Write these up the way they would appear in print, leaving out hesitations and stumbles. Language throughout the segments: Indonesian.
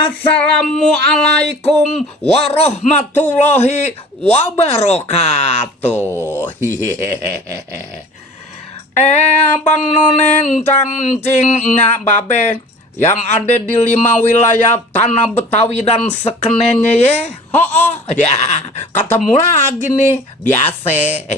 Assalamualaikum warahmatullahi wabarakatuh. Abang nonen cangcing nyak babe yang ada di 5 wilayah tanah Betawi dan sekenenya ya. Ya, ketemu lagi nih. Biasa.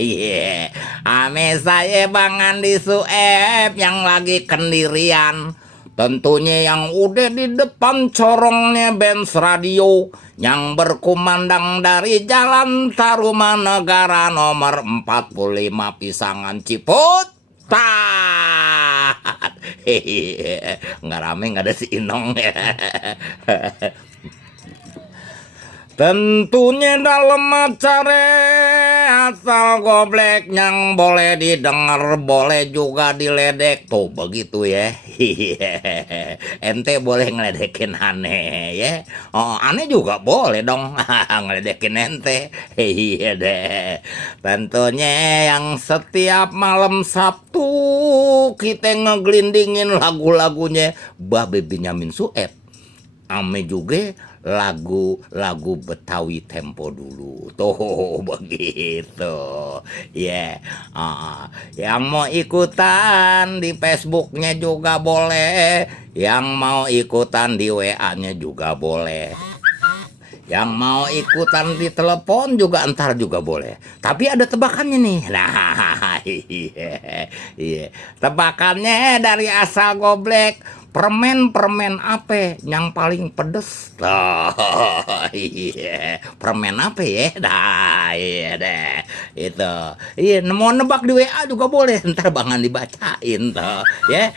Ame saya Bang Andi Sueb yang lagi kendirian. Tentunya yang udah di depan corongnya Benz Radio yang berkumandang dari Jalan Tarumanegara nomor 45 Pisangan Ciputat. Nggak rame, nggak ada si Inong ya. Tentunya dalam acara asal goblek yang boleh didengar, boleh juga diledek. Tuh begitu ya. Ente boleh ngeledekin aneh ya. Oh, aneh juga boleh dong ngeledekin ente. Iya deh. Tentunya yang setiap malam Sabtu kita ngegelindingin lagu-lagunya Babe Benyamin Sueb. Ame juga lagu-lagu Betawi tempo dulu. Tuh begitu. Ya, yeah. Yang mau ikutan di Facebooknya juga boleh. Yang mau ikutan di WA-nya juga boleh. Yang mau ikutan di telepon juga entar juga boleh. Tapi ada tebakannya nih. Nah, iya. Tebakannya dari asal goblek. Permen apa yang paling pedes? Iya. Permen apa ya? Nah, iya deh. Itu. Iya, mau nebak di WA juga boleh. Ntar Bangan dibacain tuh. Ya.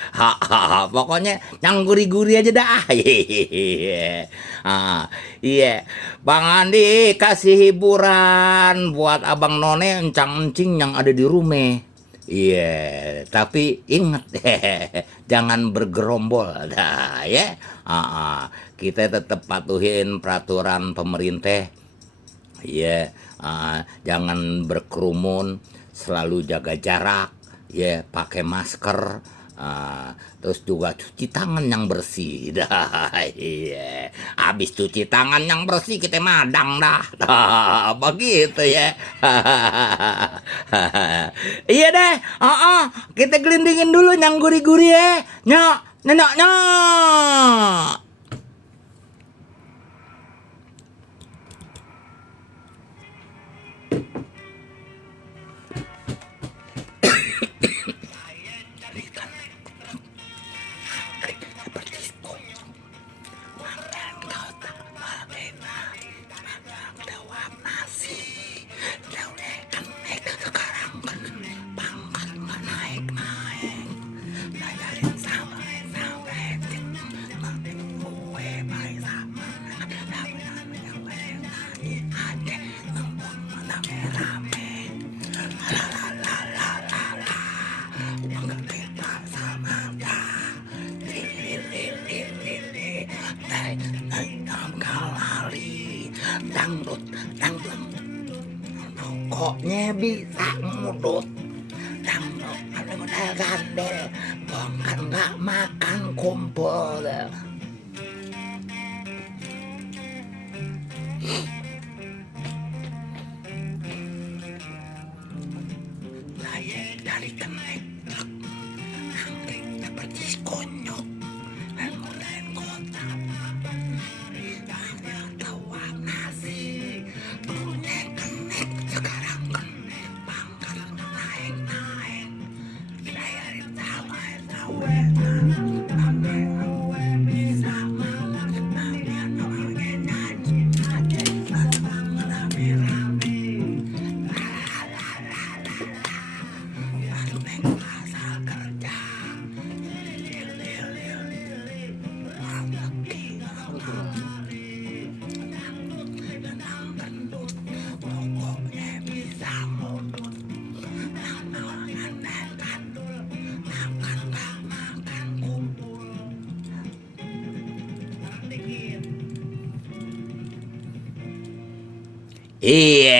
Pokoknya yang gurih-gurih aja dah. Iya. Iya. Bang Andi kasih hiburan buat Abang None encang-encing yang ada di rumah. Iya, tapi ingat jangan bergerombol dah ya. Kita tetap patuhin peraturan pemerintah. Iya, jangan berkerumun, selalu jaga jarak, ya, pakai masker. Terus juga cuci tangan yang bersih dah. Iya. Habis cuci tangan yang bersih kita madang dah. Begitu ya. Iya deh. Kita gelindingin dulu yang gurih-gurih ya. Nyok, nyok, nyok. Dangdut, pokoknya bisa ngudut. Dangdut, ada modal gandel, bahkan nggak makan kumpul. Saya dari kenek, anggrek seperti konyok, dan mulai kota. Iya,